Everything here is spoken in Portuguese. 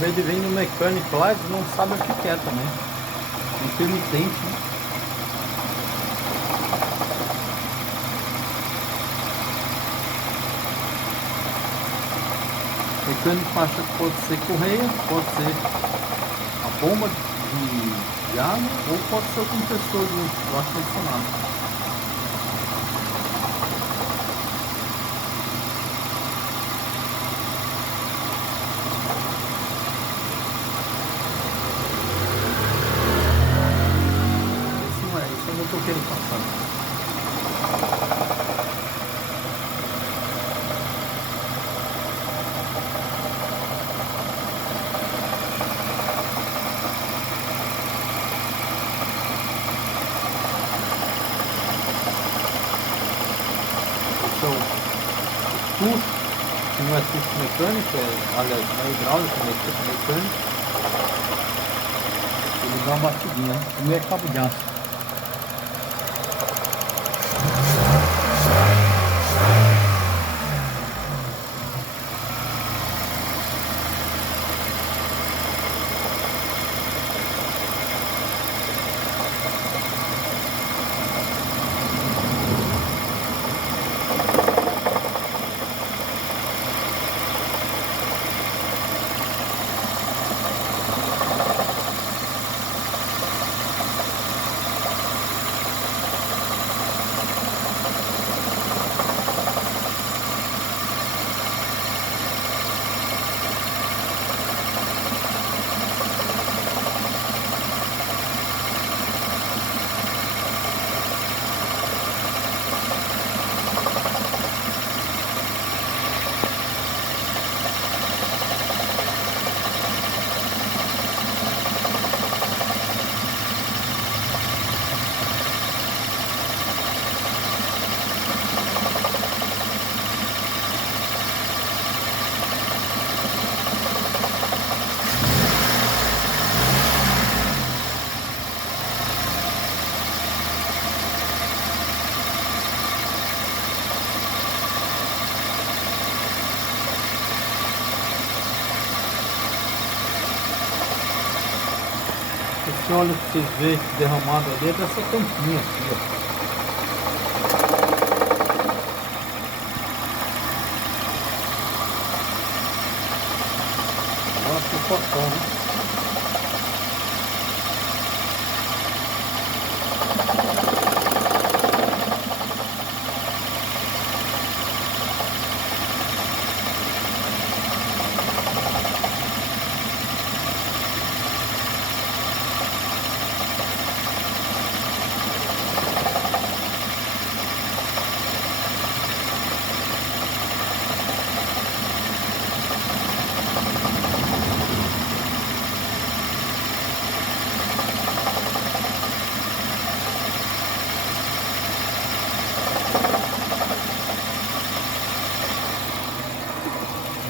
vez de vir no mecânico lá, eles não sabem o que é também. Intermitente, né? O mecânico acha que pode ser correia, pode ser a bomba de água ou pode ser o compressor do ar-condicionado. Esse não é, esse é o motoqueiro passando. Esse é o tucho, que não é tucho mecânico, aliás, não é hidráulico, é mecânico. Ele dá uma batidinha, né? O meu é cabo de aço. Esse óleo que vocês veem derramado ali é dessa tampinha aqui, ó. Agora ficou fortão, né?